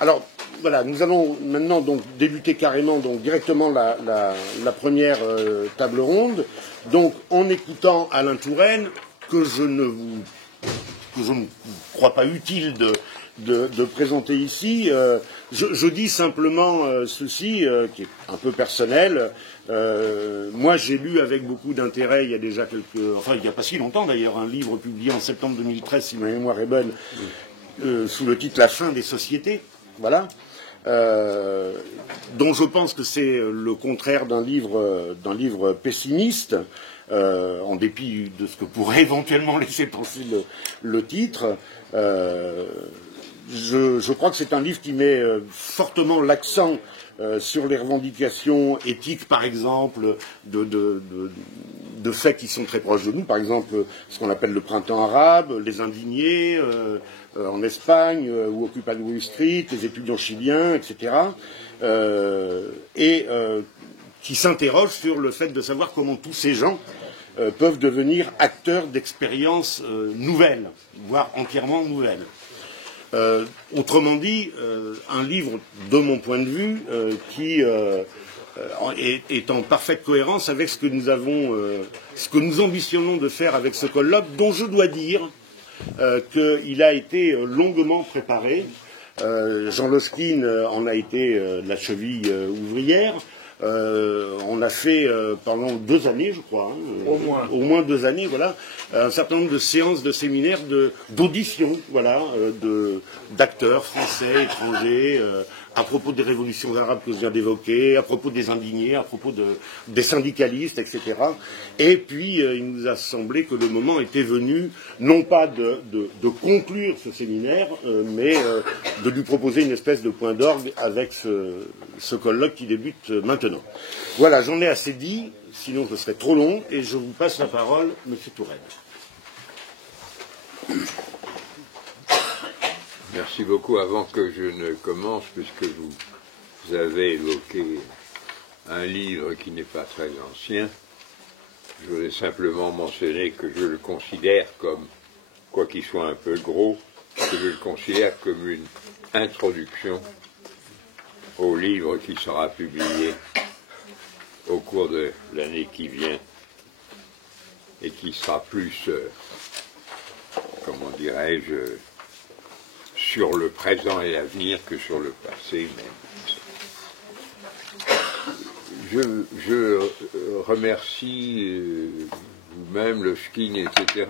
Alors, voilà, nous allons maintenant donc débuter carrément donc directement la première table ronde. Donc, en écoutant Alain Touraine, que je ne crois pas utile de présenter ici, je dis simplement ceci, qui est un peu personnel. Moi, j'ai lu avec beaucoup d'intérêt, il y a déjà il n'y a pas si longtemps d'ailleurs, un livre publié en septembre 2013, si ma mémoire est bonne, sous le titre La fin des sociétés, voilà, dont je pense que c'est le contraire d'un livre pessimiste, en dépit de ce que pourrait éventuellement laisser penser le titre. Je crois que c'est un livre qui met fortement l'accent sur les revendications éthiques, par exemple, de faits qui sont très proches de nous, par exemple ce qu'on appelle le printemps arabe, les indignés en Espagne ou Occupy Wall Street, les étudiants chiliens, etc. Qui s'interrogent sur le fait de savoir comment tous ces gens peuvent devenir acteurs d'expériences nouvelles, voire entièrement nouvelles. Autrement dit, un livre, de mon point de vue, qui est en parfaite cohérence avec ce que nous ambitionnons de faire avec ce colloque, dont je dois dire qu'il a été longuement préparé. Jean Loskine en a été la cheville ouvrière. On a fait pendant 2 années, je crois, au moins 2 années, voilà, un certain nombre de séances de séminaires, d'auditions, voilà, d'acteurs français, étrangers, à propos des révolutions arabes que je viens d'évoquer, à propos des indignés, à propos des syndicalistes, etc. Et puis, il nous a semblé que le moment était venu, non pas de conclure ce séminaire, mais de lui proposer une espèce de point d'orgue avec ce colloque qui débute maintenant. Voilà, j'en ai assez dit, sinon ce serait trop long, et je vous passe la parole, Monsieur Touraine. Merci beaucoup. Avant que je ne commence, puisque vous avez évoqué un livre qui n'est pas très ancien, je voulais simplement mentionner que je le considère comme, quoi qu'il soit un peu gros, que je le considère comme une introduction au livre qui sera publié au cours de l'année qui vient et qui sera plus, comment dirais-je, sur le présent et l'avenir que sur le passé même. Je remercie vous-même, Loskine, etc.,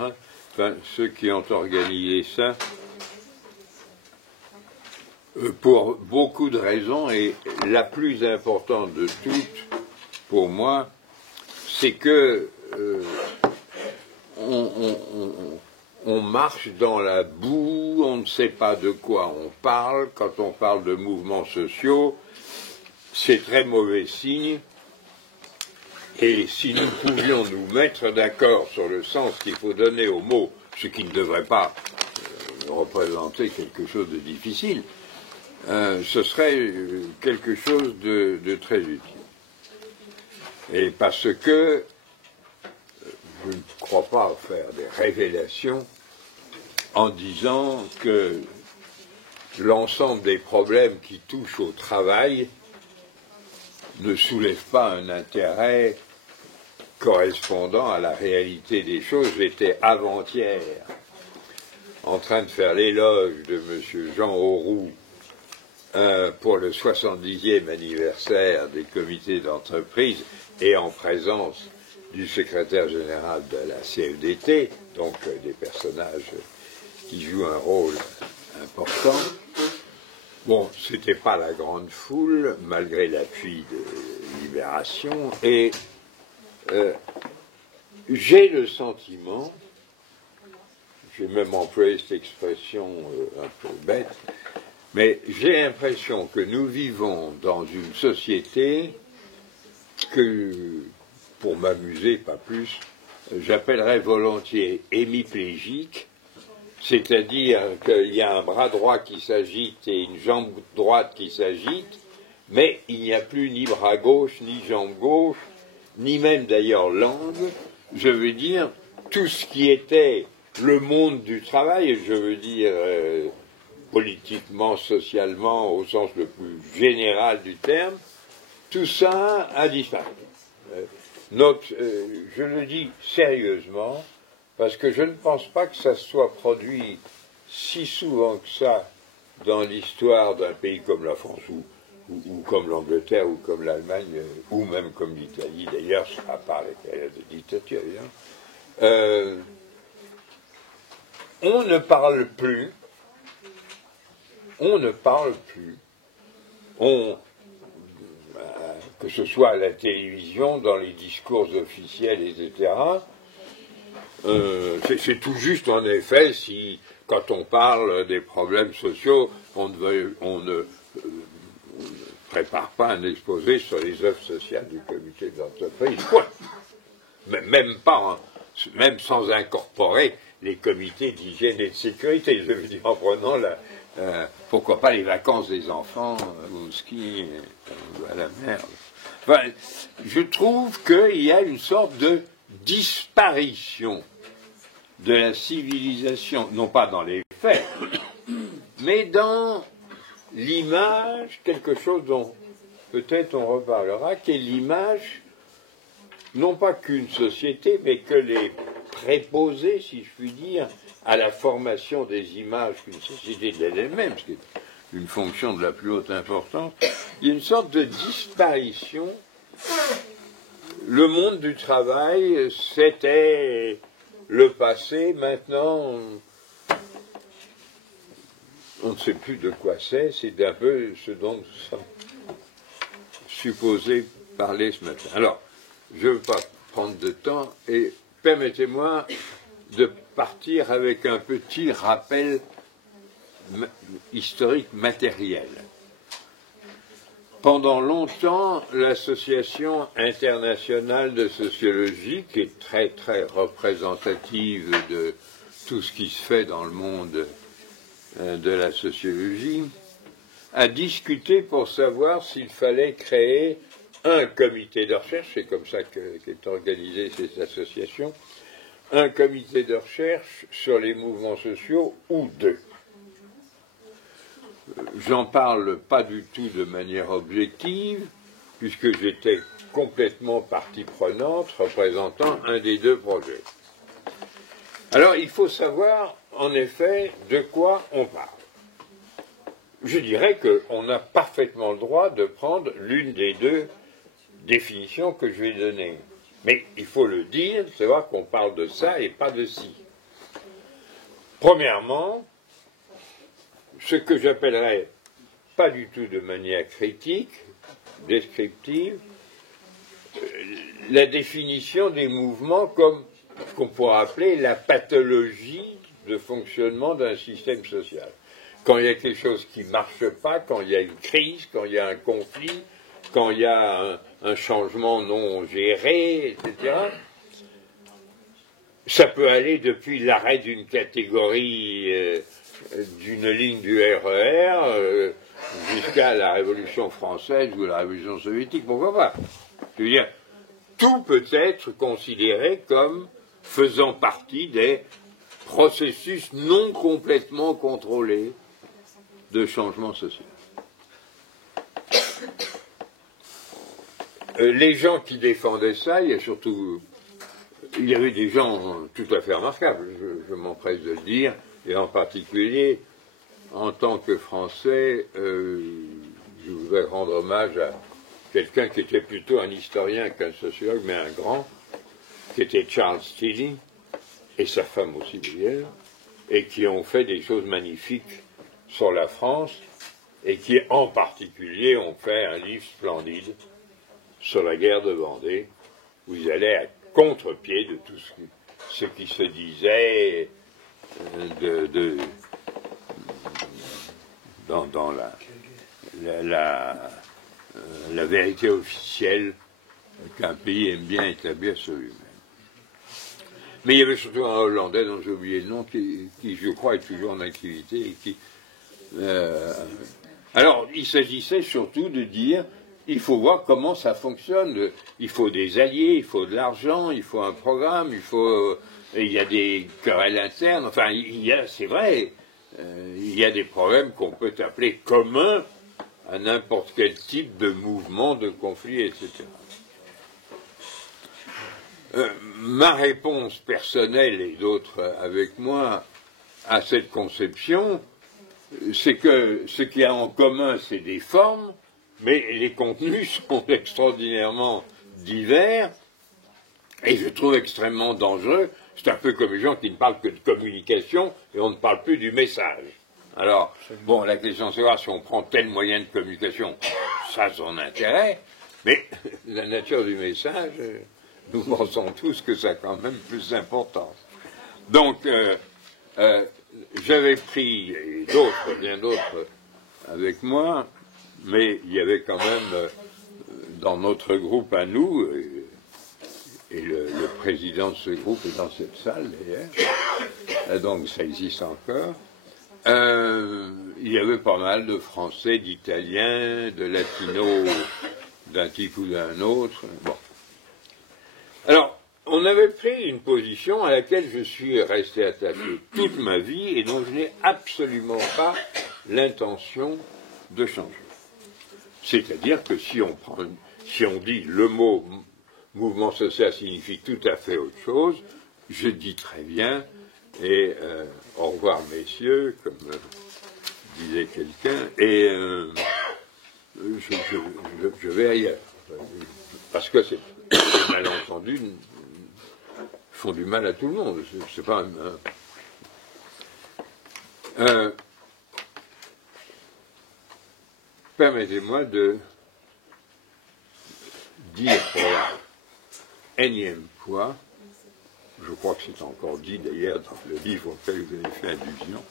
enfin, ceux qui ont organisé ça, pour beaucoup de raisons, et la plus importante de toutes, pour moi, c'est que on marche dans la boue, on ne sait pas de quoi on parle. Quand on parle de mouvements sociaux, c'est très mauvais signe. Et si nous pouvions nous mettre d'accord sur le sens qu'il faut donner aux mots, ce qui ne devrait pas représenter quelque chose de difficile, ce serait quelque chose de très utile. Et parce que je ne crois pas faire des révélations en disant que l'ensemble des problèmes qui touchent au travail ne soulèvent pas un intérêt correspondant à la réalité des choses. J'étais avant-hier en train de faire l'éloge de M. Jean Auroux pour le 70e anniversaire des comités d'entreprise et en présence du secrétaire général de la CFDT, donc des personnages qui jouent un rôle important. Bon, c'était pas la grande foule, malgré l'appui de Libération, et j'ai le sentiment, j'ai même employé cette expression un peu bête, mais j'ai l'impression que nous vivons dans une société que, pour m'amuser, pas plus, j'appellerais volontiers hémiplégique, c'est-à-dire qu'il y a un bras droit qui s'agite et une jambe droite qui s'agite, mais il n'y a plus ni bras gauche, ni jambe gauche, ni même d'ailleurs langue. Je veux dire, tout ce qui était le monde du travail, je veux dire politiquement, socialement, au sens le plus général du terme, tout ça a disparu. Je le dis sérieusement, parce que je ne pense pas que ça soit produit si souvent que ça dans l'histoire d'un pays comme la France, ou comme l'Angleterre, ou comme l'Allemagne, ou même comme l'Italie, d'ailleurs, à part les périodes de dictature, évidemment. On ne parle plus, que ce soit à la télévision, dans les discours officiels, etc. C'est tout juste, en effet, si, quand on parle des problèmes sociaux, on ne prépare pas un exposé sur les œuvres sociales du comité d'entreprise. Même sans incorporer les comités d'hygiène et de sécurité. Je veux dire, en prenant pourquoi pas les vacances des enfants au ski ou à la mer. Enfin, je trouve qu'il y a une sorte de disparition de la civilisation, non pas dans les faits, mais dans l'image, quelque chose dont peut-être on reparlera, qui est l'image, non pas qu'une société, mais que les préposés, si je puis dire, à la formation des images qu'une société d'elle-même, ce qui est une fonction de la plus haute importance, il y a une sorte de disparition. Le monde du travail, c'était le passé, maintenant, on ne sait plus de quoi c'est un peu ce dont nous sommes supposés parler ce matin. Alors, je ne veux pas prendre de temps et permettez-moi de partir avec un petit rappel historique matériel. Pendant longtemps, l'Association internationale de sociologie, qui est très très représentative de tout ce qui se fait dans le monde de la sociologie, a discuté pour savoir s'il fallait créer un comité de recherche, c'est comme ça qu'est organisée cette association, un comité de recherche sur les mouvements sociaux ou deux. J'en parle pas du tout de manière objective, puisque j'étais complètement partie prenante représentant un des deux projets. Alors, il faut savoir, en effet, de quoi on parle. Je dirais qu'on a parfaitement le droit de prendre l'une des deux définitions que je vais donner. Mais il faut le dire, savoir qu'on parle de ça et pas de ci. Premièrement, ce que j'appellerais, pas du tout de manière critique, descriptive, la définition des mouvements comme ce qu'on pourrait appeler la pathologie de fonctionnement d'un système social. Quand il y a quelque chose qui ne marche pas, quand il y a une crise, quand il y a un conflit, quand il y a un changement non géré, etc., ça peut aller depuis l'arrêt d'une catégorie, d'une ligne du RER, jusqu'à la Révolution française ou la Révolution soviétique, pourquoi pas? Je veux dire, tout peut être considéré comme faisant partie des processus non complètement contrôlés de changement social. Les gens qui défendaient ça, il y avait des gens tout à fait remarquables, je m'empresse de le dire, et en particulier, en tant que Français, je voudrais rendre hommage à quelqu'un qui était plutôt un historien qu'un sociologue, mais un grand, qui était Charles Tilly, et sa femme aussi d'ailleurs, et qui ont fait des choses magnifiques sur la France, et qui en particulier ont fait un livre splendide sur la guerre de Vendée, où ils allaient à contre-pied de tout ce qui se disait dans la vérité officielle qu'un pays aime bien établir sur lui-même. Mais il y avait surtout un Hollandais dont j'ai oublié le nom, qui je crois est toujours en activité, et qui... Alors, il s'agissait surtout de dire, il faut voir comment ça fonctionne, il faut des alliés, il faut de l'argent, il faut un programme, il y a des querelles internes, enfin, c'est vrai, il y a des problèmes qu'on peut appeler communs à n'importe quel type de mouvement, de conflit, etc. Ma réponse personnelle, et d'autres avec moi, à cette conception, c'est que ce qu'il y a en commun, c'est des formes, mais les contenus sont extraordinairement divers, et je trouve extrêmement dangereux. C'est un peu comme les gens qui ne parlent que de communication, et on ne parle plus du message. Alors, bon, la question c'est savoir si on prend tel moyen de communication, ça a son intérêt, mais la nature du message, nous pensons tous que ça a quand même plus d'importance. Donc, j'avais pris, et d'autres, bien d'autres, avec moi, mais il y avait quand même, dans notre groupe à nous, et le président de ce groupe est dans cette salle d'ailleurs, donc ça existe encore, il y avait pas mal de Français, d'Italiens, de Latinos, d'un type ou d'un autre. Bon. Alors, on avait pris une position à laquelle je suis resté attaché toute ma vie et dont je n'ai absolument pas l'intention de changer. C'est-à-dire que si on dit le mot mouvement social signifie tout à fait autre chose, je dis très bien, et au revoir messieurs, comme disait quelqu'un, et je vais ailleurs. Parce que ces malentendus font du mal à tout le monde. C'est pas permettez-moi de dire pour la énième fois, je crois que c'est encore dit d'ailleurs dans le livre auquel vous avez fait allusion,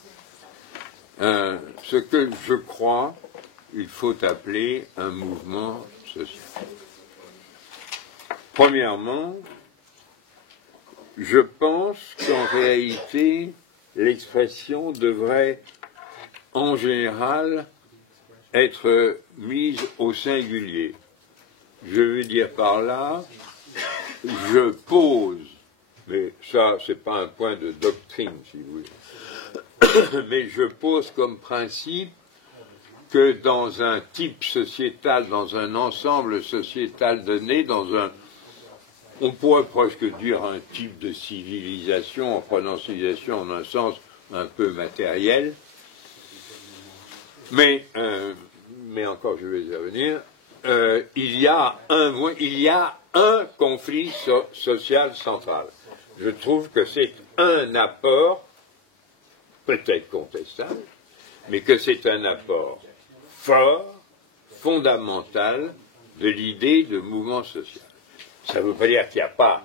ce que je crois il faut appeler un mouvement social. Premièrement, je pense qu'en réalité, l'expression devrait en général être mise au singulier. Je veux dire par là, je pose, mais ça, c'est pas un point de doctrine, si vous voulez, mais je pose comme principe que dans un type sociétal, dans un ensemble sociétal donné, on pourrait presque dire un type de civilisation, en prenant civilisation en un sens un peu matériel, mais encore je vais y revenir, il y a un conflit social central. Je trouve que c'est un apport, peut-être contestable, mais que c'est un apport fort, fondamental de l'idée de mouvement social. Ça ne veut pas dire qu'il n'y a pas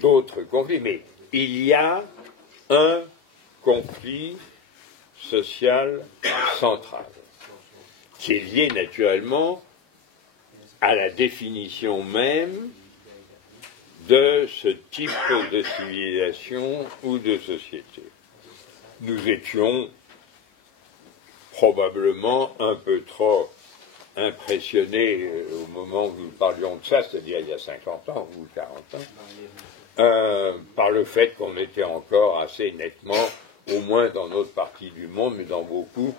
d'autres conflits, mais il y a un conflit social central, qui est lié naturellement à la définition même de ce type de civilisation ou de société. Nous étions probablement un peu trop impressionnés au moment où nous parlions de ça, c'est-à-dire il y a 50 ans ou 40 ans, par le fait qu'on était encore assez nettement, au moins dans notre partie du monde, mais dans beaucoup,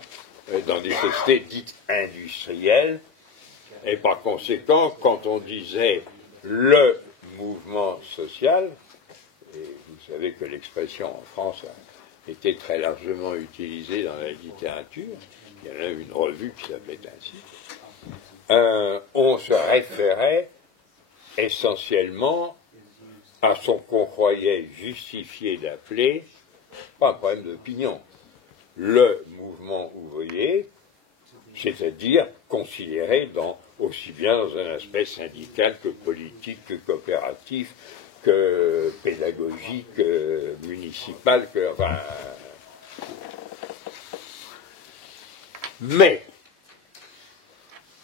dans des sociétés dites industrielles, et par conséquent, quand on disait le mouvement social, et vous savez que l'expression en France a été très largement utilisée dans la littérature, il y en a une revue qui s'appelait ainsi, on se référait essentiellement à ce qu'on croyait justifié d'appeler, pas un problème d'opinion, le mouvement ouvrier, c'est-à-dire considéré aussi bien dans un aspect syndical que politique, que coopératif, que pédagogique, que municipal, enfin... Mais,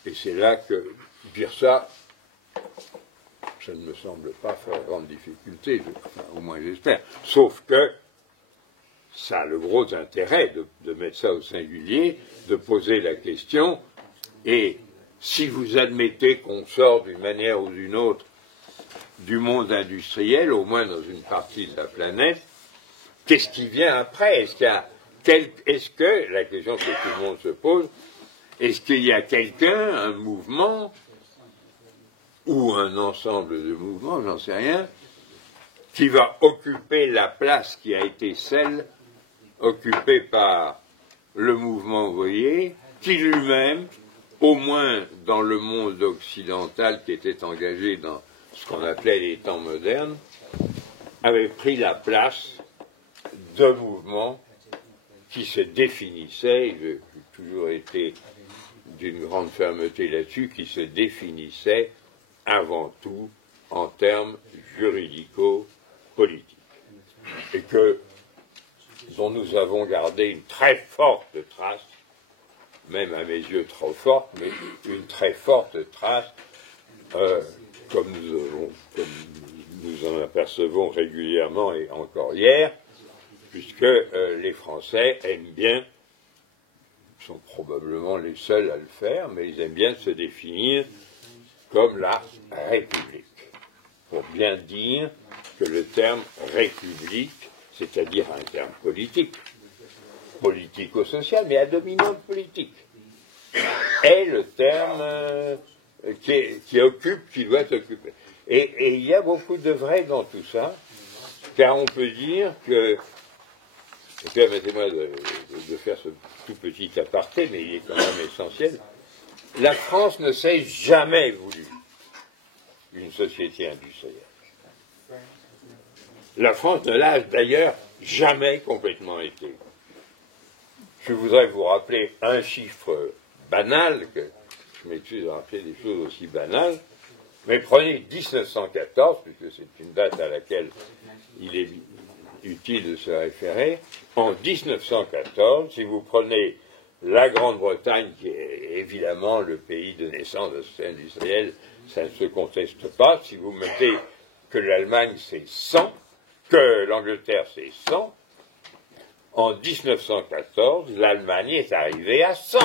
et c'est là que dire ça ne me semble pas faire grande difficulté, enfin, au moins j'espère, sauf que ça a le gros intérêt de mettre ça au singulier, de poser la question, et si vous admettez qu'on sort d'une manière ou d'une autre du monde industriel, au moins dans une partie de la planète, qu'est-ce qui vient après? Est-ce qu'il y a est-ce que, la question que tout le monde se pose, est-ce qu'il y a quelqu'un, un mouvement, ou un ensemble de mouvements, j'en sais rien, qui va occuper la place qui a été celle occupée par le mouvement ouvrier, qui lui-même, au moins dans le monde occidental qui était engagé dans ce qu'on appelait les temps modernes, avait pris la place de mouvements qui se définissaient, j'ai toujours été d'une grande fermeté là-dessus, qui se définissaient avant tout en termes juridico-politiques. Et dont nous avons gardé une très forte trace, même à mes yeux trop forte, mais une très forte trace, comme nous en apercevons régulièrement et encore hier, puisque les Français aiment bien, sont probablement les seuls à le faire, mais ils aiment bien se définir comme la République, pour bien dire que le terme République, c'est-à-dire un terme politique, politico-social, mais à dominante politique, est le terme qui occupe, qui doit occuper. Et il y a beaucoup de vrai dans tout ça, car on peut dire que, permettez-moi de faire ce tout petit aparté, mais il est quand même essentiel, la France ne s'est jamais voulu une société industrielle. La France ne l'a d'ailleurs jamais complètement été. Je voudrais vous rappeler un chiffre banal, que je m'excuse de rappeler des choses aussi banales, mais prenez 1914, puisque c'est une date à laquelle il est utile de se référer. En 1914, si vous prenez la Grande-Bretagne, qui est évidemment le pays de naissance de la société industrielle, ça ne se conteste pas. Si vous mettez que l'Allemagne c'est 100, que l'Angleterre c'est 100, en 1914, l'Allemagne est arrivée à 100.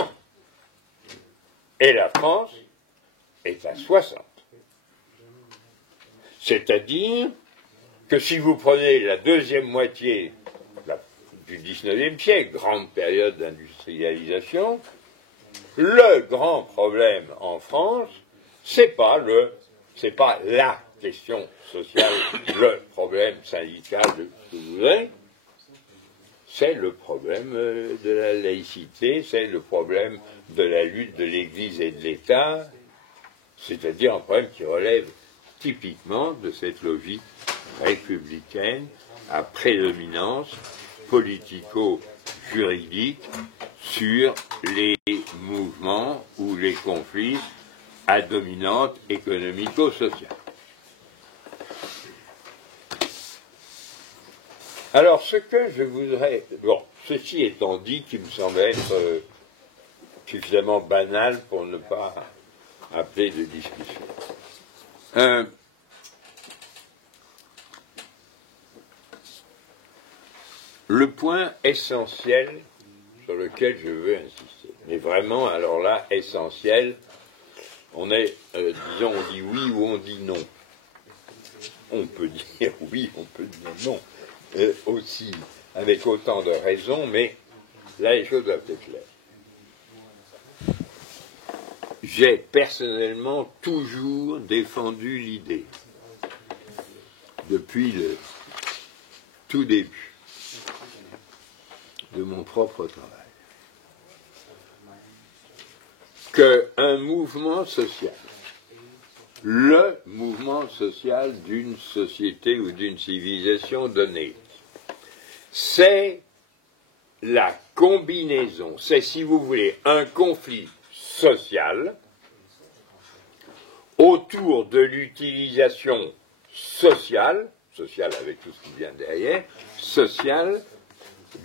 Et la France est à 60. C'est-à-dire que si vous prenez la deuxième moitié du XIXe siècle, grande période d'industrialisation, le grand problème en France, c'est pas la question sociale, le problème syndical de ce que vous voulez, c'est le problème de la laïcité, c'est le problème de la lutte de l'Église et de l'État, c'est-à-dire un problème qui relève typiquement de cette logique républicaine à prédominance politico-juridique sur les mouvements ou les conflits à dominante économico-sociale. Alors, ce que je voudrais... Bon, ceci étant dit, qui me semble être suffisamment banal pour ne pas appeler de discussion. Le point essentiel sur lequel je veux insister, mais vraiment, alors là, essentiel, on est, disons, on dit oui ou on dit non. On peut dire oui, on peut dire non, aussi, avec autant de raisons, mais là, les choses doivent être claires. J'ai personnellement toujours défendu l'idée, depuis le tout début de mon propre travail, qu'un mouvement social, le mouvement social d'une société ou d'une civilisation donnée, c'est la combinaison, c'est, si vous voulez, un conflit social autour de l'utilisation sociale avec tout ce qui vient derrière, sociale,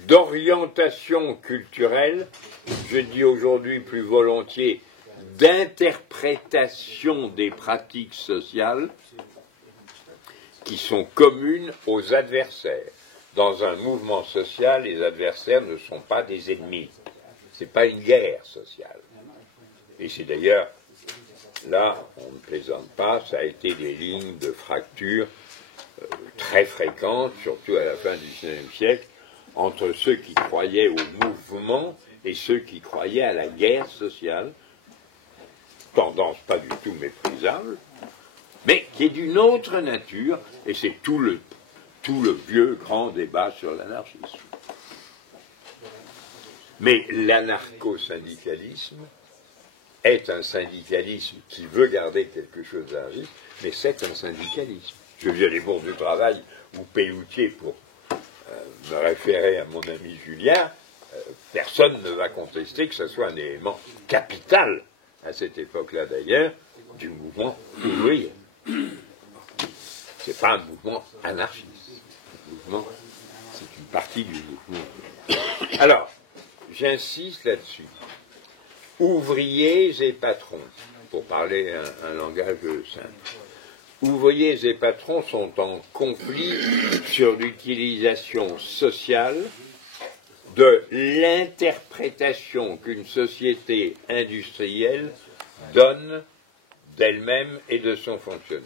d'orientation culturelle, je dis aujourd'hui plus volontiers, d'interprétation des pratiques sociales qui sont communes aux adversaires. Dans un mouvement social, les adversaires ne sont pas des ennemis. Ce n'est pas une guerre sociale. Et c'est d'ailleurs, là, on ne plaisante pas, ça a été des lignes de fracture très fréquentes, surtout à la fin du XIXe siècle, entre ceux qui croyaient au mouvement et ceux qui croyaient à la guerre sociale, tendance pas du tout méprisable, mais qui est d'une autre nature, et c'est tout le vieux grand débat sur l'anarchisme. Mais l'anarcho-syndicalisme est un syndicalisme qui veut garder quelque chose d'anarchiste, mais c'est un syndicalisme. Je viens des bourses du travail ou Pelloutier pour me référer à mon ami Julien, personne ne va contester que ce soit un élément capital, à cette époque-là d'ailleurs, du mouvement ouvrier. C'est pas un mouvement anarchiste. C'est une partie du mouvement. Alors, j'insiste là-dessus. Ouvriers et patrons, pour parler un langage simple. Ouvriers et patrons sont en conflit sur l'utilisation sociale de l'interprétation qu'une société industrielle donne d'elle-même et de son fonctionnement,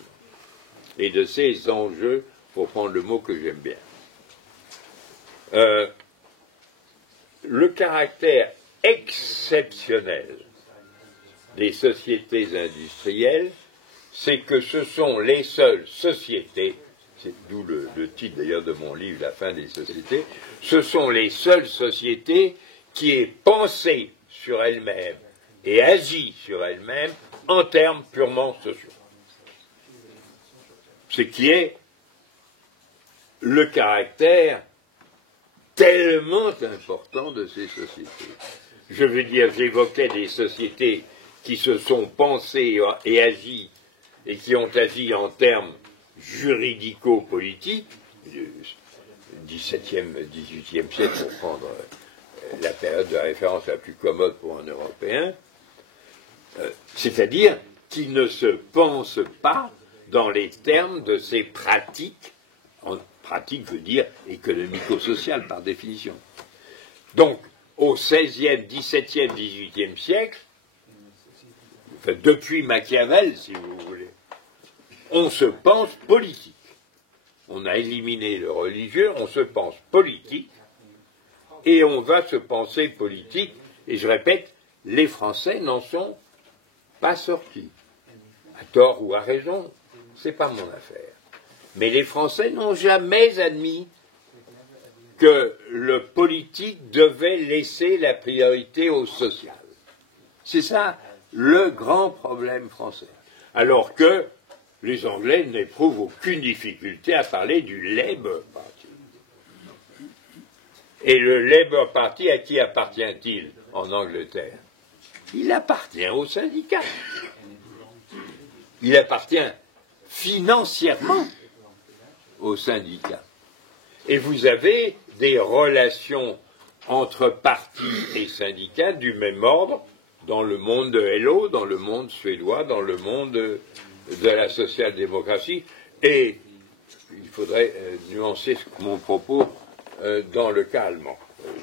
et de ses enjeux, pour prendre le mot que j'aime bien. Le caractère exceptionnel des sociétés industrielles, c'est que ce sont les seules sociétés, c'est d'où le titre d'ailleurs de mon livre, La fin des sociétés, ce sont les seules sociétés qui aient pensé sur elles-mêmes et agi sur elles-mêmes en termes purement sociaux. Ce qui est le caractère tellement important de ces sociétés. Je veux dire, j'évoquais des sociétés qui se sont pensées et agi, et qui ont agi en termes juridico-politiques, XVIIe, XVIIIe siècle, pour prendre la période de référence la plus commode pour un Européen, c'est-à-dire qui ne se pensent pas dans les termes de ces pratiques. Pratique veut dire économico-sociale par définition. Donc, au XVIe, XVIIe, XVIIIe siècle, enfin, depuis Machiavel, si vous voulez, on se pense politique. On a éliminé le religieux, on se pense politique, et on va se penser politique, et je répète, les Français n'en sont pas sortis. À tort ou à raison, c'est pas mon affaire. Mais les Français n'ont jamais admis que le politique devait laisser la priorité au social. C'est ça le grand problème français. Alors que les Anglais n'éprouvent aucune difficulté à parler du Labour Party. Et le Labour Party, à qui appartient-il en Angleterre? Il appartient aux syndicats. Il appartient financièrement aux syndicats. Et vous avez des relations entre partis et syndicats du même ordre dans le monde de Hello, dans le monde suédois, dans le monde de la social-démocratie. Et il faudrait nuancer mon propos dans le cas allemand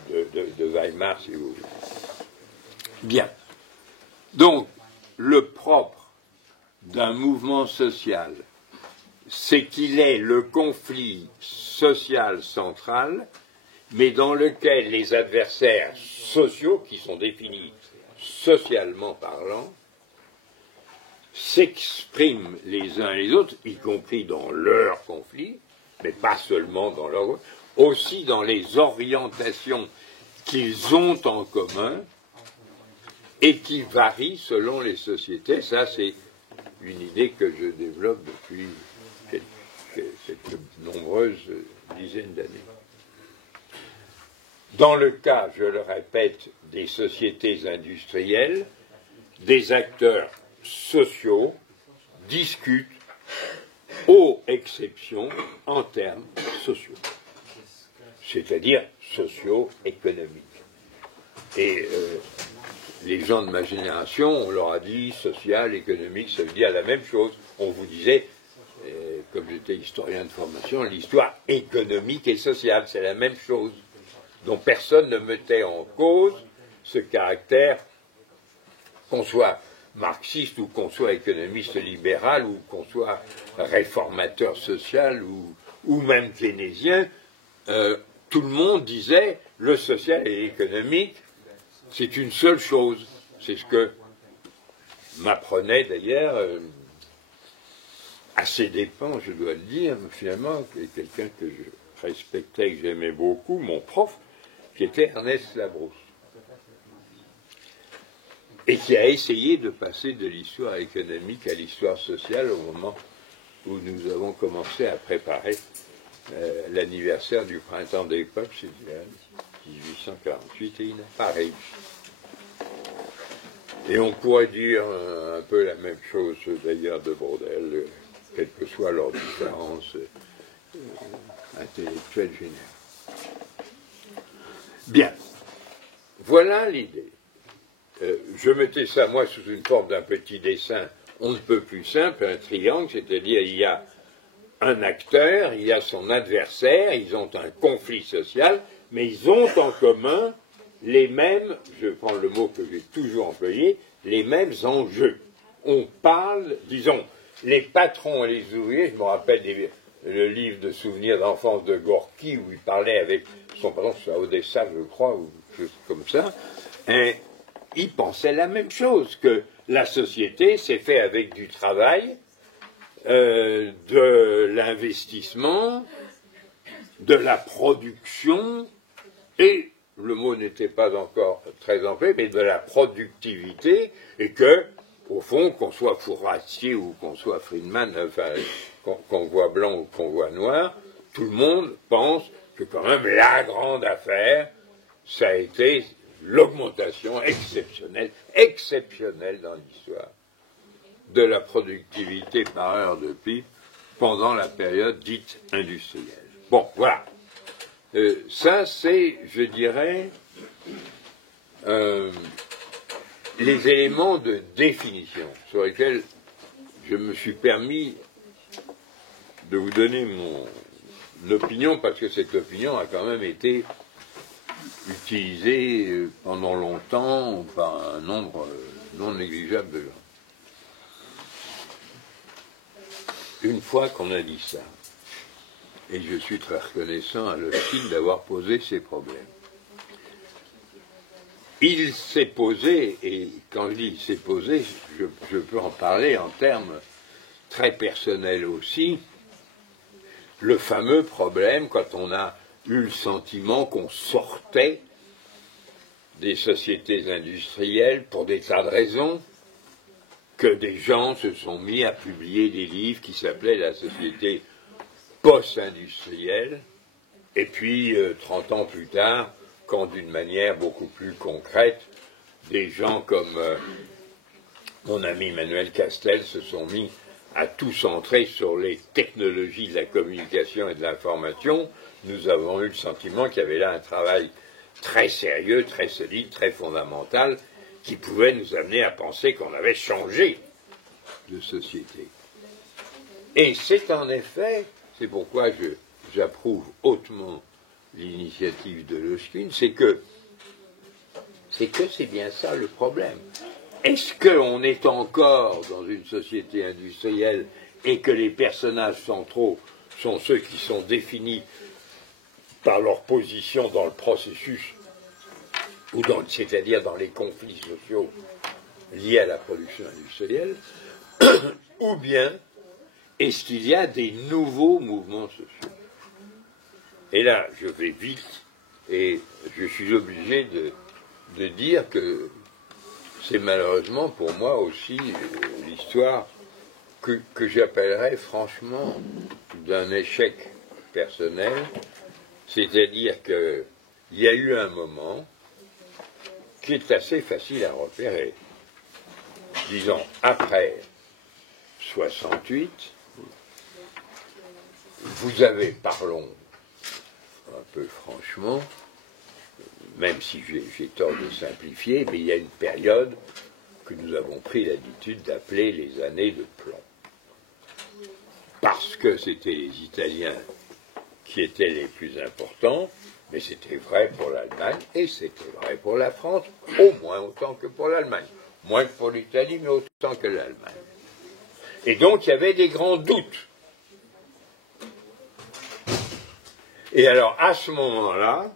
de Weimar, si vous voulez. Bien. Donc, le propre d'un mouvement social, c'est qu'il est le conflit social central, mais dans lequel les adversaires sociaux, qui sont définis socialement parlant, s'expriment les uns et les autres, y compris dans leur conflit, mais pas seulement dans leur, aussi dans les orientations qu'ils ont en commun et qui varient selon les sociétés. Ça, c'est une idée que je développe depuis quelques nombreuses dizaines d'années. Dans le cas, je le répète, des sociétés industrielles, des acteurs sociaux discutent, aux exceptions, en termes sociaux, c'est-à-dire socio-économiques. Et les gens de ma génération, on leur a dit social, économique, ça veut dire la même chose. On vous disait, comme j'étais historien de formation, l'histoire économique et sociale, c'est la même chose. Donc personne ne mettait en cause ce caractère, qu'on soit marxiste ou qu'on soit économiste libéral ou qu'on soit réformateur social ou même keynésien, tout le monde disait le social et l'économique, c'est une seule chose. C'est ce que m'apprenait d'ailleurs, à ses dépens, je dois le dire, finalement, quelqu'un que je respectais, que j'aimais beaucoup, mon prof, qui était Ernest Labrousse, et qui a essayé de passer de l'histoire économique à l'histoire sociale au moment où nous avons commencé à préparer l'anniversaire du printemps des peuples, c'est 1848, et il n'a pas réussi. Et on pourrait dire un peu la même chose d'ailleurs de Braudel, quelles que soient leurs différences intellectuelles générales. Bien, voilà l'idée. Je mettais ça, moi, sous une forme d'un petit dessin, on ne peut plus simple, un triangle, c'est-à-dire il y a un acteur, il y a son adversaire, ils ont un conflit social, mais ils ont en commun les mêmes, je prends le mot que j'ai toujours employé, les mêmes enjeux. On parle, disons, les patrons et les ouvriers, je me rappelle le livre de souvenirs d'enfance de Gorky, où il parlait avec son patron, c'est à Odessa, je crois, ou quelque chose comme ça, et il pensait la même chose, que la société s'est faite avec du travail, de l'investissement, de la production, et le mot n'était pas encore très employé, mais de la productivité, et que, au fond, qu'on soit Fourastier ou qu'on soit Friedman, enfin, qu'on voit blanc ou qu'on voit noir, tout le monde pense que quand même la grande affaire, ça a été l'augmentation exceptionnelle dans l'histoire de la productivité par heure de pipe pendant la période dite industrielle. Bon, voilà. Ça, c'est, je dirais, les éléments de définition sur lesquels je me suis permis de vous donner mon opinion, parce que cette opinion a quand même été utilisée pendant longtemps par un nombre non négligeable de gens. Une fois qu'on a dit ça, et je suis très reconnaissant à Loschin d'avoir posé ces problèmes, il s'est posé, et quand je dis il s'est posé, je peux en parler en termes très personnels aussi, le fameux problème quand on a eu le sentiment qu'on sortait des sociétés industrielles pour des tas de raisons, que des gens se sont mis à publier des livres qui s'appelaient la société post-industrielle, et puis 30 ans plus tard, quand d'une manière beaucoup plus concrète, des gens comme mon ami Manuel Castel se sont mis à tout centrer sur les technologies de la communication et de l'information, nous avons eu le sentiment qu'il y avait là un travail très sérieux, très solide, très fondamental, qui pouvait nous amener à penser qu'on avait changé de société. Et c'est en effet, c'est pourquoi j'approuve hautement l'initiative de Loschin, c'est que c'est bien ça le problème. Est-ce qu'on est encore dans une société industrielle et que les personnages centraux sont ceux qui sont définis par leur position dans le processus, ou c'est-à-dire dans les conflits sociaux liés à la production industrielle, ou bien est-ce qu'il y a des nouveaux mouvements sociaux? Et là, je vais vite, et je suis obligé de dire que c'est malheureusement pour moi aussi l'histoire que j'appellerais franchement d'un échec personnel, c'est-à-dire qu'il y a eu un moment qui est assez facile à repérer. Disons, après 68, vous avez, parlons un peu franchement, même si j'ai tort de simplifier, mais il y a une période que nous avons pris l'habitude d'appeler les années de plomb. Parce que c'était les Italiens qui étaient les plus importants, mais c'était vrai pour l'Allemagne et c'était vrai pour la France, au moins autant que pour l'Allemagne. Moins que pour l'Italie, mais autant que l'Allemagne. Et donc il y avait des grands doutes. Et alors, à ce moment-là,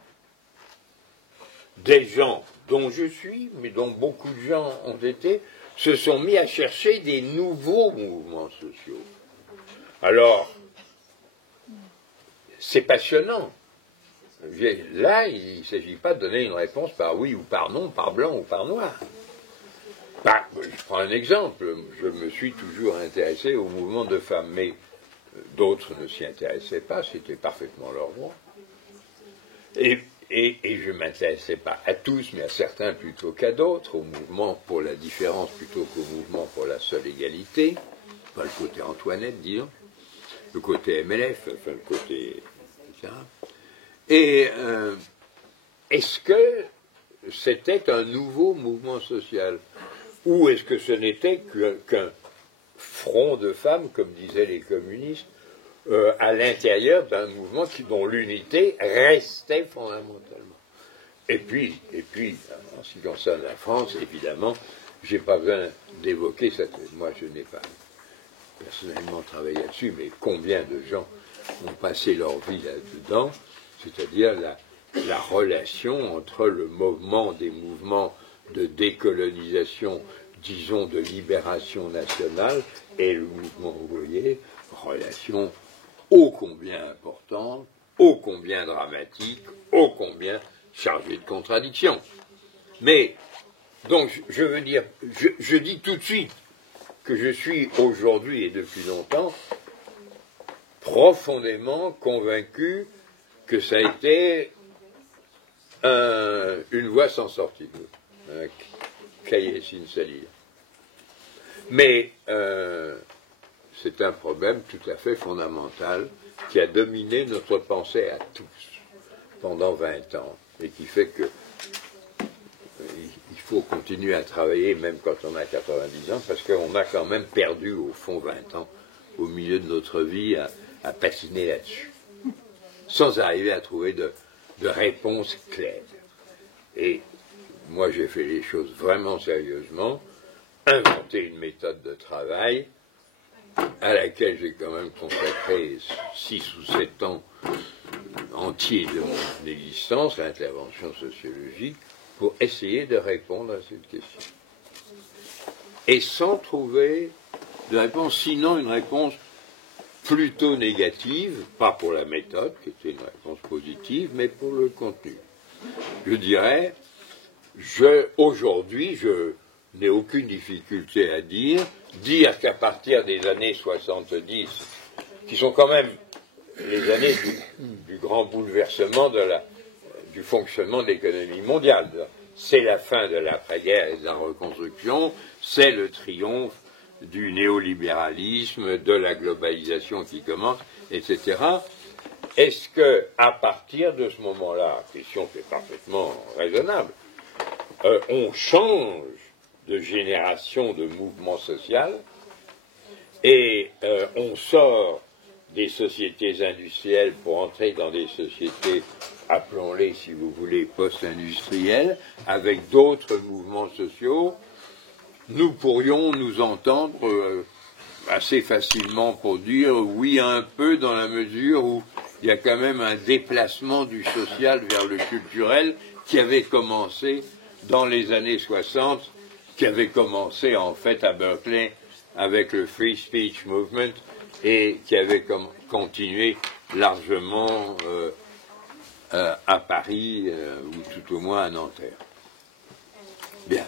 des gens dont je suis, mais dont beaucoup de gens ont été, se sont mis à chercher des nouveaux mouvements sociaux. Alors, c'est passionnant. Là, il ne s'agit pas de donner une réponse par oui ou par non, par blanc ou par noir. Je prends un exemple. Je me suis toujours intéressé au mouvement de femmes, mais d'autres ne s'y intéressaient pas, c'était parfaitement leur droit. Et je ne m'intéressais pas à tous, mais à certains plutôt qu'à d'autres, au mouvement pour la différence plutôt qu'au mouvement pour la seule égalité, enfin, le côté Antoinette, disons, le côté MLF, enfin le côté... etc. Et est-ce que c'était un nouveau mouvement social? Ou est-ce que ce n'était qu'un front de femmes, comme disaient les communistes, à l'intérieur d'un mouvement dont l'unité restait fondamentalement? Et puis, en ce qui concerne la France, évidemment, je n'ai pas besoin d'évoquer cette... Moi, je n'ai pas personnellement travaillé là-dessus, mais combien de gens ont passé leur vie là-dedans, c'est-à-dire la relation entre le mouvement des mouvements de décolonisation, disons de libération nationale, et le mouvement ouvrier, relation ô combien importante, ô combien dramatique, ô combien chargée de contradictions. Mais, donc, je veux dire, je dis tout de suite que je suis aujourd'hui et depuis longtemps profondément convaincu que ça a été une voie sans sortie, un cahier sin salir. Mais c'est un problème tout à fait fondamental qui a dominé notre pensée à tous pendant 20 ans et qui fait que il faut continuer à travailler même quand on a 90 ans parce qu'on a quand même perdu au fond 20 ans au milieu de notre vie à patiner là-dessus sans arriver à trouver de réponse claire. Et moi j'ai fait les choses vraiment sérieusement, inventé une méthode de travail à laquelle j'ai quand même consacré 6 ou 7 ans entiers de mon existence, l'intervention sociologique, pour essayer de répondre à cette question. Et sans trouver de réponse, sinon une réponse plutôt négative, pas pour la méthode, qui était une réponse positive, mais pour le contenu. Je dirais, aujourd'hui, je n'ai aucune difficulté à dire qu'à partir des années 70, qui sont quand même les années du grand bouleversement du fonctionnement de l'économie mondiale. C'est la fin de l'après-guerre et de la reconstruction, c'est le triomphe du néolibéralisme, de la globalisation qui commence, etc. Est-ce que, à partir de ce moment-là, question qui est parfaitement raisonnable, on change de génération de mouvement social et on sort des sociétés industrielles pour entrer dans des sociétés, appelons-les si vous voulez, post-industrielles, avec d'autres mouvements sociaux, nous pourrions nous entendre assez facilement pour dire oui un peu dans la mesure où il y a quand même un déplacement du social vers le culturel qui avait commencé dans les années 60, qui avait commencé en fait à Berkeley avec le Free Speech Movement et qui avait continué largement à Paris ou tout au moins à Nanterre. Bien.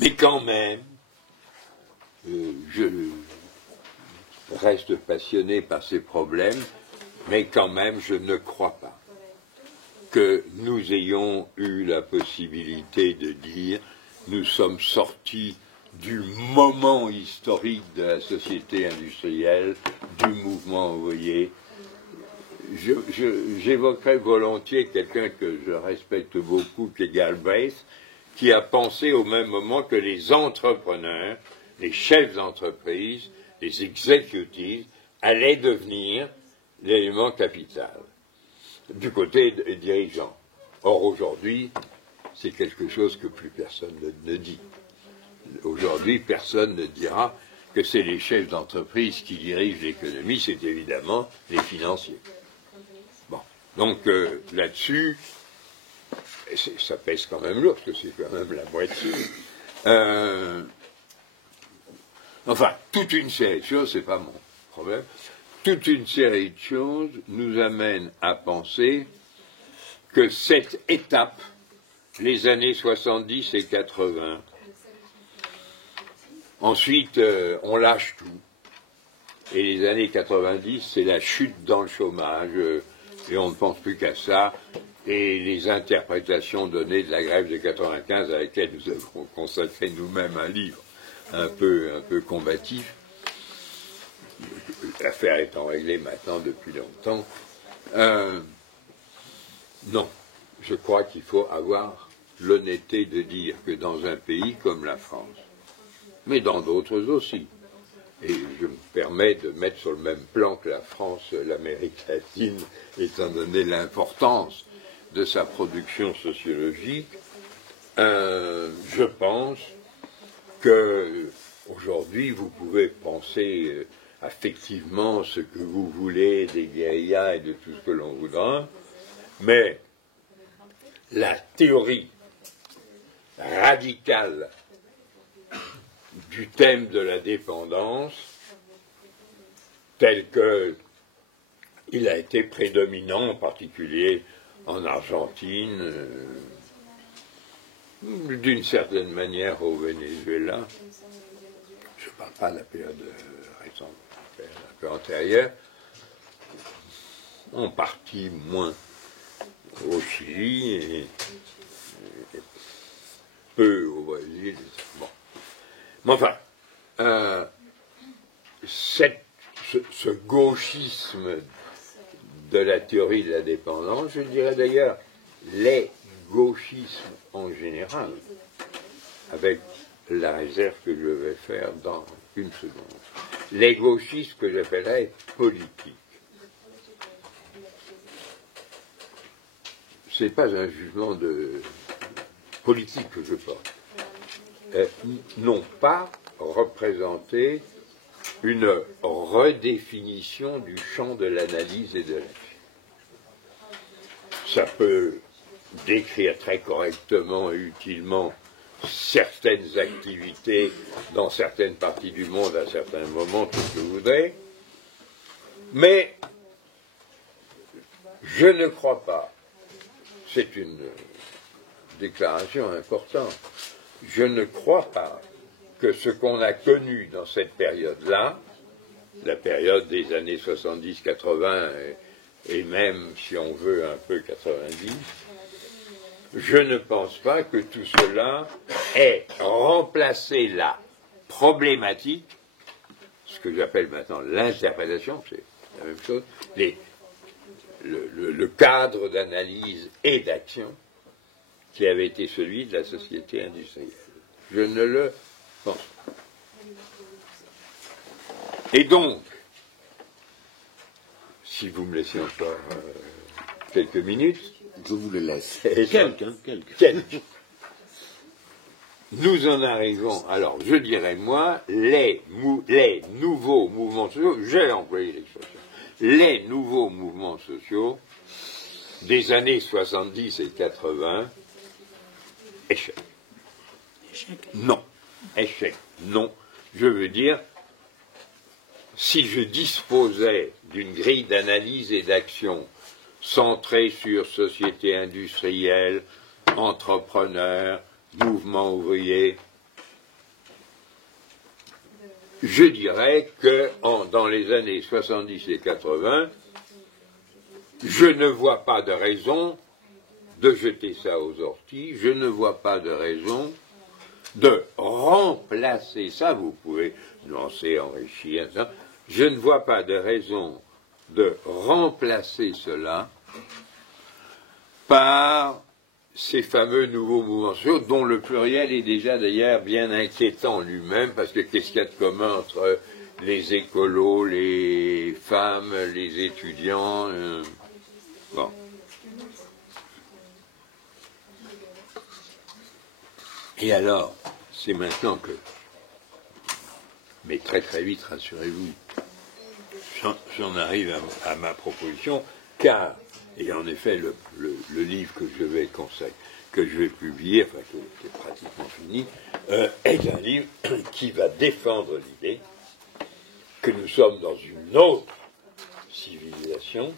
Mais quand même, je reste passionné par ces problèmes, mais quand même, je ne crois pas que nous ayons eu la possibilité de dire nous sommes sortis du moment historique de la société industrielle, du mouvement ouvrier. J'évoquerai volontiers quelqu'un que je respecte beaucoup, qui est Galbraith, qui a pensé au même moment que les entrepreneurs, les chefs d'entreprise, les exécutifs allaient devenir l'élément capital du côté des dirigeants. Or aujourd'hui, c'est quelque chose que plus personne ne dit. Aujourd'hui, personne ne dira que c'est les chefs d'entreprise qui dirigent l'économie, c'est évidemment les financiers. Donc là-dessus, ça pèse quand même lourd, parce que c'est quand même la moitié. Enfin, toute une série de choses, c'est pas mon problème, toute une série de choses nous amène à penser que cette étape, les années 70 et 80, ensuite on lâche tout. Et les années 90, c'est la chute dans le chômage, et on ne pense plus qu'à ça. Et les interprétations données de la grève de 95, à laquelle nous avons consacré nous-mêmes un livre un peu combatif, l'affaire étant réglée maintenant depuis longtemps, non, je crois qu'il faut avoir l'honnêteté de dire que dans un pays comme la France, mais dans d'autres aussi, et je me permets de mettre sur le même plan que la France, l'Amérique latine, étant donné l'importance de sa production sociologique, je pense que aujourd'hui vous pouvez penser affectivement ce que vous voulez des guérillas et de tout ce que l'on voudra, mais la théorie radicale du thème de la dépendance, tel qu'il a été prédominant, en particulier en Argentine, d'une certaine manière au Venezuela, je ne parle pas de la période récente, la période antérieure, en partie moins au Chili et peu au Brésil. Bon. Mais enfin, ce gauchisme de la théorie de la dépendance, je dirais d'ailleurs les gauchismes en général, avec la réserve que je vais faire dans une seconde, les gauchismes que j'appellerais politiques. Ce n'est pas un jugement de politique que je porte. N'ont pas représenté une redéfinition du champ de l'analyse et de l'action. Ça peut décrire très correctement et utilement certaines activités dans certaines parties du monde à certains moments, tout ce que vous voudrez, mais je ne crois pas, c'est une déclaration importante, je ne crois pas que ce qu'on a connu dans cette période-là, la période des années 70-80 et même, si on veut, un peu 90, je ne pense pas que tout cela ait remplacé la problématique, ce que j'appelle maintenant l'interprétation, c'est la même chose, le cadre d'analyse et d'action qui avait été celui de la société industrielle. Je ne le pense pas. Et donc, si vous me laissez encore quelques minutes, je vous le laisse. Quelques. Nous en arrivons, alors je dirais moi, les nouveaux mouvements sociaux, j'ai employé l'expression, les nouveaux mouvements sociaux des années 70 et 80, échec. Non. Échec. Non. Je veux dire, si je disposais d'une grille d'analyse et d'action centrée sur société industrielle, entrepreneurs, mouvement ouvrier, je dirais que dans les années 70 et 80, je ne vois pas de raison de jeter ça aux orties, je ne vois pas de raison de remplacer ça, vous pouvez nuancer, enrichir, ça. Je ne vois pas de raison de remplacer cela par ces fameux nouveaux mouvements sociaux, dont le pluriel est déjà d'ailleurs bien inquiétant lui-même, parce que qu'est-ce qu'il y a de commun entre les écolos, les femmes, les étudiants, bon. Et alors, c'est maintenant que, mais très très vite, rassurez-vous, j'en arrive à ma proposition, car, et en effet le livre que je vais publier, enfin qui est pratiquement fini, est un livre qui va défendre l'idée que nous sommes dans une autre civilisation,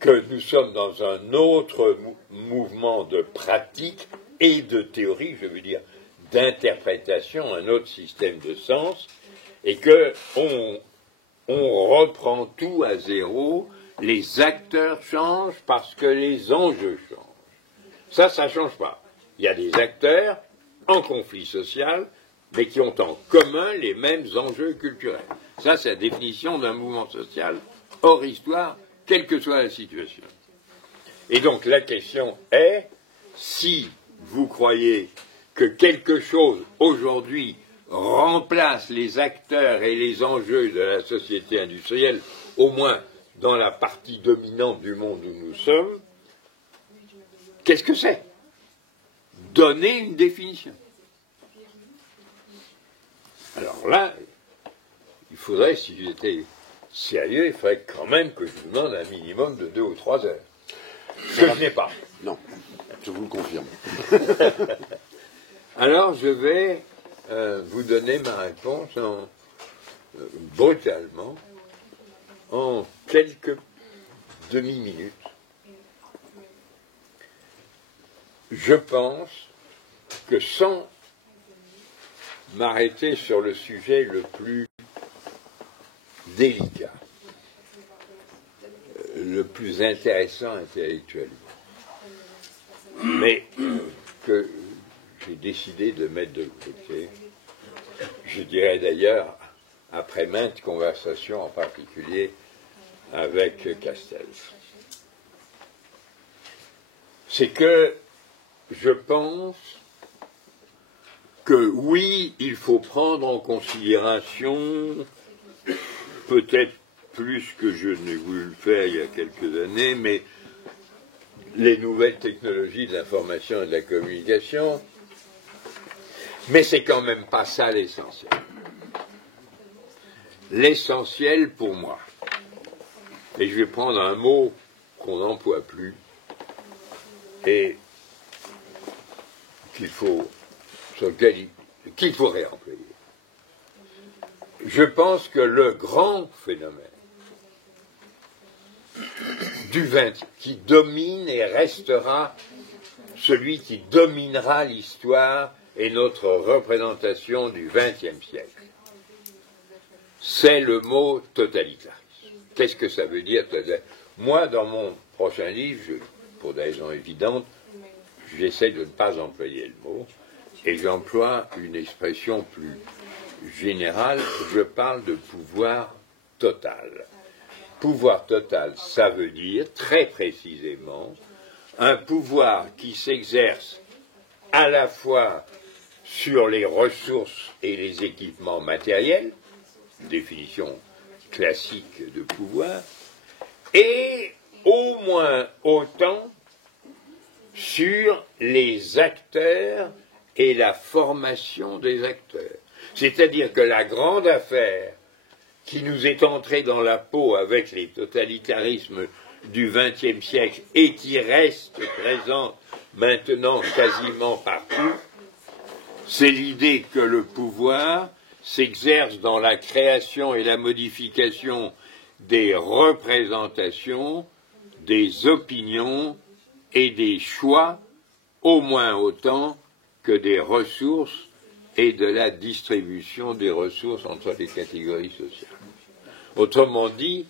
que nous sommes dans un autre mouvement de pratique et de théorie, je veux dire d'interprétation, un autre système de sens, et que on reprend tout à zéro, les acteurs changent parce que les enjeux changent. Ça ne change pas. Il y a des acteurs en conflit social, mais qui ont en commun les mêmes enjeux culturels. Ça, c'est la définition d'un mouvement social hors histoire, quelle que soit la situation. Et donc la question est, si vous croyez que quelque chose aujourd'hui remplace les acteurs et les enjeux de la société industrielle, au moins dans la partie dominante du monde où nous sommes, qu'est-ce que c'est? Donnez une définition. Alors là, il faudrait, si j'étais sérieux, il faudrait quand même que je vous demande un minimum de 2 ou 3 heures. Ce que je n'ai pas. Non, je vous le confirme. Alors je vais vous donner ma réponse brutalement, en quelques demi-minutes. Je pense que sans m'arrêter sur le sujet le plus délicat, le plus intéressant intellectuellement, mais que j'ai décidé de mettre de côté, je dirais d'ailleurs, après maintes conversations, en particulier avec Castells, c'est que je pense que oui, il faut prendre en considération, peut-être plus que je n'ai voulu le faire il y a quelques années, mais les nouvelles technologies de l'information et de la communication, mais c'est quand même pas ça l'essentiel. L'essentiel pour moi, et je vais prendre un mot qu'on n'emploie plus, et qu'il faut réemployer. Je pense que le grand phénomène du XXe, qui domine et restera celui qui dominera l'histoire et notre représentation du XXe siècle, c'est le mot totalitarisme. Qu'est-ce que ça veut dire? Moi, dans mon prochain livre, pour des raisons évidentes, j'essaie de ne pas employer le mot, et j'emploie une expression plus générale, je parle de pouvoir total. Pouvoir total, ça veut dire, très précisément, un pouvoir qui s'exerce à la fois sur les ressources et les équipements matériels, définition classique de pouvoir, et au moins autant sur les acteurs et la formation des acteurs. C'est-à-dire que la grande affaire qui nous est entrée dans la peau avec les totalitarismes du XXe siècle et qui reste présente maintenant quasiment partout, c'est l'idée que le pouvoir s'exerce dans la création et la modification des représentations, des opinions et des choix, au moins autant que des ressources et de la distribution des ressources entre les catégories sociales. Autrement dit,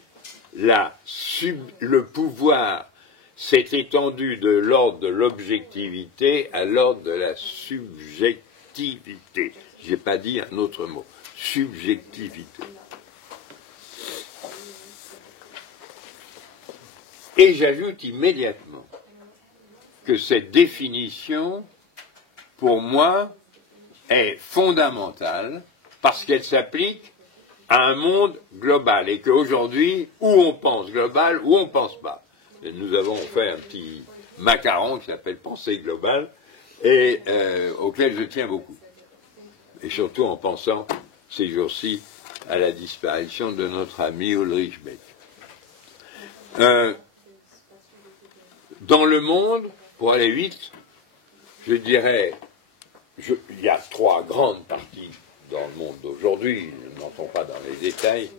le pouvoir s'est étendu de l'ordre de l'objectivité à l'ordre de la subjectivité. Je n'ai pas dit un autre mot. Subjectivité. Et j'ajoute immédiatement que cette définition, pour moi, est fondamentale parce qu'elle s'applique à un monde global et qu'aujourd'hui, où on pense global, où on ne pense pas. Et nous avons fait un petit macaron qui s'appelle Pensée globale et auquel je tiens beaucoup. Et surtout en pensant ces jours-ci à la disparition de notre ami Ulrich Beck. Dans le monde, pour aller vite, je dirais, il y a trois grandes parties dans le monde d'aujourd'hui, nous n'entrons pas dans les détails.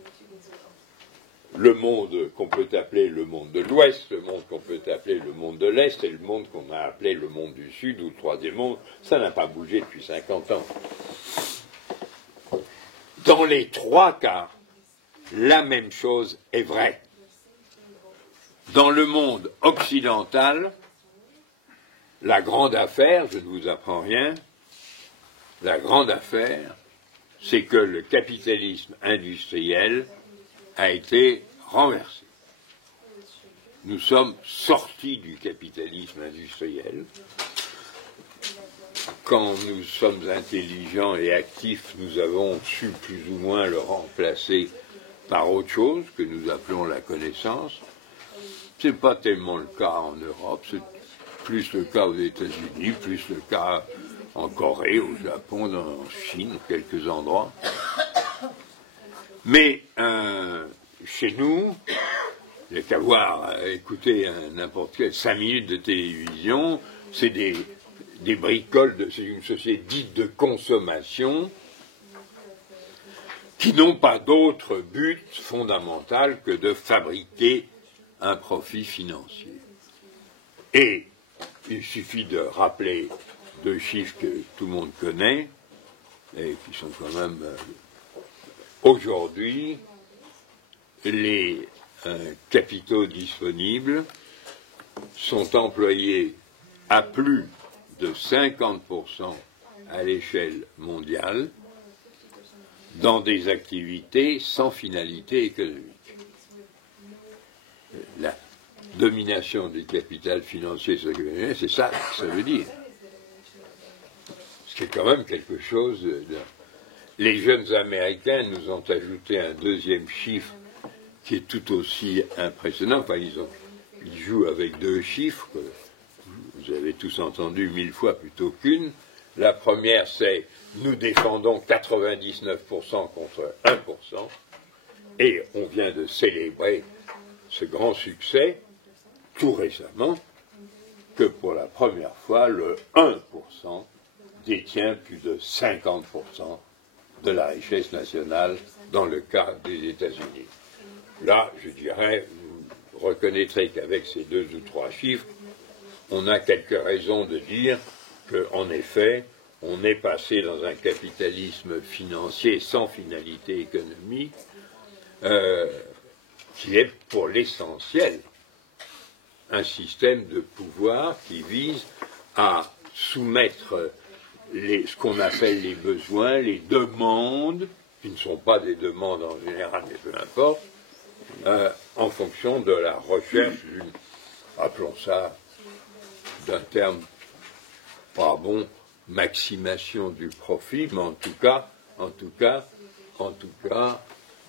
Le monde qu'on peut appeler le monde de l'Ouest, le monde qu'on peut appeler le monde de l'Est, et le monde qu'on a appelé le monde du Sud, ou le troisième monde, ça n'a pas bougé depuis 50 ans. Dans les trois cas, la même chose est vraie. Dans le monde occidental, la grande affaire, je ne vous apprends rien, la grande affaire, c'est que le capitalisme industriel a été renversé. Nous sommes sortis du capitalisme industriel. Quand nous sommes intelligents et actifs, nous avons su plus ou moins le remplacer par autre chose que nous appelons la connaissance. Ce n'est pas tellement le cas en Europe, c'est plus le cas aux États-Unis, plus le cas en Corée, au Japon, en Chine, quelques endroits. Mais chez nous, il n'y a qu'à voir, écouter n'importe quel 5 minutes de télévision, c'est des bricoles, c'est une société dite de consommation qui n'ont pas d'autre but fondamental que de fabriquer un profit financier. Et il suffit de rappeler deux chiffres que tout le monde connaît et qui sont quand même aujourd'hui les capitaux disponibles sont employés à plus de 50% à l'échelle mondiale dans des activités sans finalité économique. La domination du capital financier, c'est ça que ça veut dire. C'est quand même quelque chose de... Les jeunes Américains nous ont ajouté un deuxième chiffre qui est tout aussi impressionnant. Enfin, ils jouent avec deux chiffres que vous avez tous entendu 1000 fois plutôt qu'une. La première, c'est nous défendons 99% contre 1%. Et on vient de célébrer ce grand succès tout récemment que pour la première fois, le 1% détient plus de 50% de la richesse nationale dans le cas des États-Unis. Là, je dirais, vous reconnaîtrez qu'avec ces deux ou trois chiffres, on a quelques raisons de dire qu'en effet, on est passé dans un capitalisme financier sans finalité économique, qui est pour l'essentiel un système de pouvoir qui vise à soumettre ce qu'on appelle les besoins, les demandes, qui ne sont pas des demandes en général, mais peu importe, en fonction de la recherche d'une, appelons ça d'un terme pas bon, maximation du profit, mais en tout cas,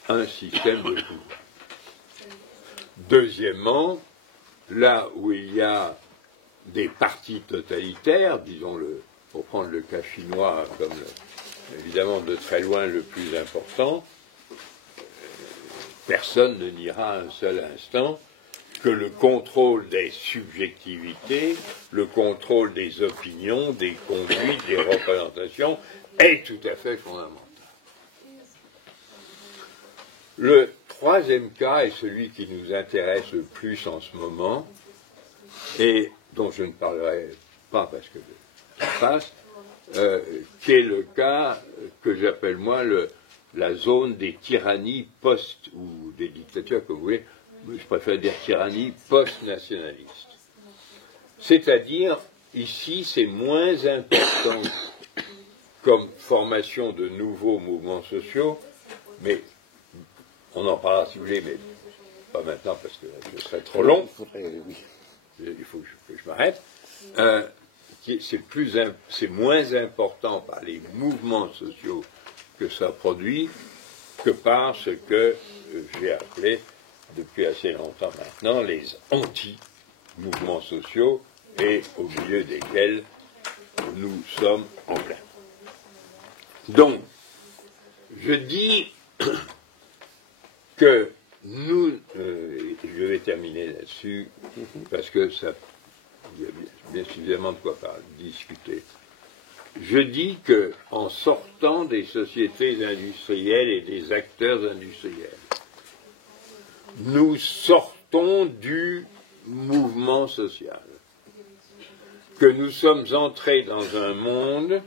un système de pouvoir. Deuxièmement, là où il y a des partis totalitaires, disons-le, pour prendre le cas chinois comme évidemment de très loin le plus important, personne ne niera un seul instant que le contrôle des subjectivités, le contrôle des opinions, des conduites, des représentations est tout à fait fondamental. Le troisième cas est celui qui nous intéresse le plus en ce moment et dont je ne parlerai pas parce que ça passe, qui est le cas que j'appelle moi la zone des tyrannies ou des dictatures, comme vous voulez, je préfère dire tyrannie post-nationaliste. C'est-à-dire, ici, c'est moins important comme formation de nouveaux mouvements sociaux, mais on en parlera si vous voulez, mais pas maintenant parce que ce serait trop long. Il faut que je m'arrête. C'est moins important par les mouvements sociaux que ça produit que par ce que j'ai appelé depuis assez longtemps maintenant les anti-mouvements sociaux et au milieu desquels nous sommes en plein. Donc, je dis que je vais terminer là-dessus, parce que il y a bien suffisamment de quoi discuter. Je dis qu'en sortant des sociétés industrielles et des acteurs industriels, nous sortons du mouvement social, que nous sommes entrés dans un monde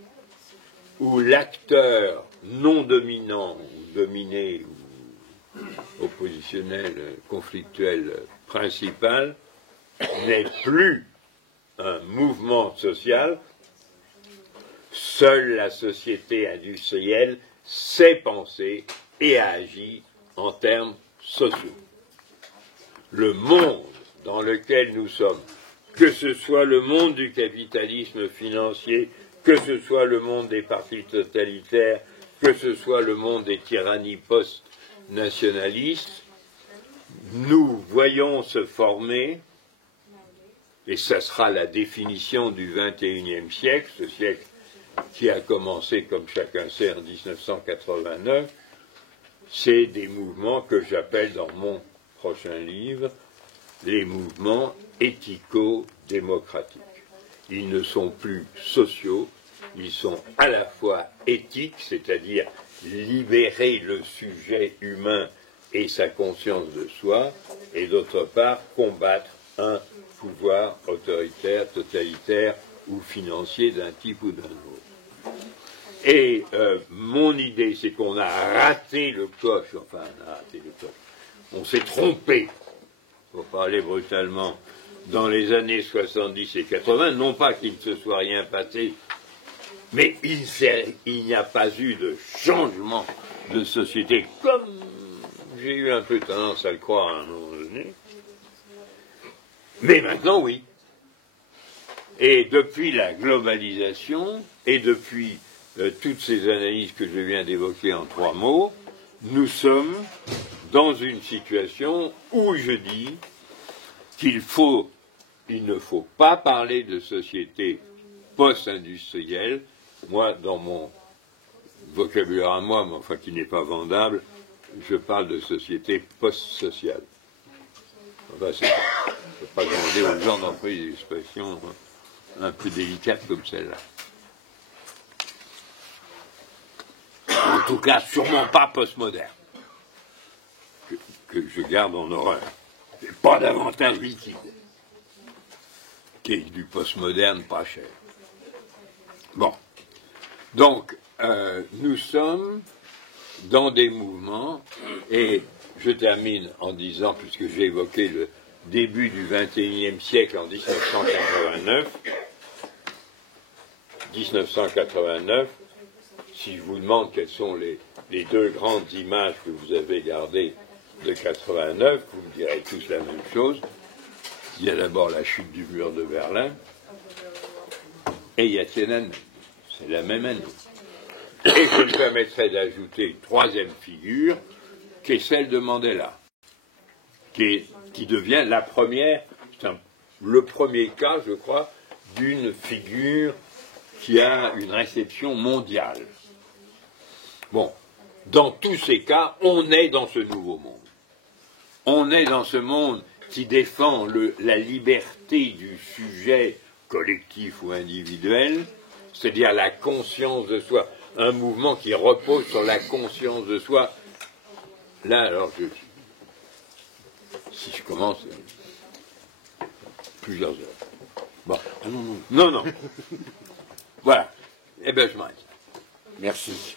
où l'acteur non dominant, ou dominé, ou oppositionnel, conflictuel principal, n'est plus un mouvement social. Seule la société industrielle sait penser et agit en termes sociaux. Le monde dans lequel nous sommes, que ce soit le monde du capitalisme financier, que ce soit le monde des partis totalitaires, que ce soit le monde des tyrannies post-nationalistes, nous voyons se former, et ça sera la définition du XXIe siècle, ce siècle qui a commencé, comme chacun sait, en 1989, c'est des mouvements que j'appelle dans mon prochain livre les mouvements éthico-démocratiques. Ils ne sont plus sociaux, ils sont à la fois éthiques, c'est-à-dire libérer le sujet humain et sa conscience de soi, et d'autre part combattre un pouvoir autoritaire, totalitaire ou financier d'un type ou d'un autre. Et mon idée, c'est qu'on a raté le coche, enfin, on a raté le coche, on s'est trompé, pour parler brutalement, dans les années 70 et 80, non pas qu'il ne se soit rien passé, mais il n'y a pas eu de changement de société, comme j'ai eu un peu tendance à le croire à un moment donné. Mais maintenant, oui. Et depuis la globalisation, et depuis toutes ces analyses que je viens d'évoquer en 3 mots, nous sommes dans une situation où je dis qu'il ne faut pas parler de société post-industrielle. Moi, dans mon vocabulaire à moi, mais enfin qui n'est pas vendable, je parle de société post-sociale. Enfin, je ne peux pas demander aux gens d'employer des expressions un peu délicates comme celle-là. En tout cas, sûrement pas postmoderne, que je garde en horreur. Et pas davantage liquide, qui est du postmoderne pas cher. Bon. Donc, nous sommes dans des mouvements, et je termine en disant, puisque j'ai évoqué le début du XXIe siècle en 1989, si je vous demande quelles sont les 2 grandes images que vous avez gardées de 89, vous me direz tous la même chose. Il y a d'abord la chute du mur de Berlin, et il y a Tiananmen. C'est la même année. Et je me permettrai d'ajouter une 3e figure, qui est celle de Mandela, qui devient la première, le premier cas, je crois, d'une figure qui a une réception mondiale. Bon, dans tous ces cas, on est dans ce nouveau monde. On est dans ce monde qui défend la liberté du sujet collectif ou individuel, c'est-à-dire la conscience de soi, un mouvement qui repose sur la conscience de soi. Là, alors, si je commence, plusieurs heures. Bon. Non. Voilà. Eh bien, je m'arrête. Merci.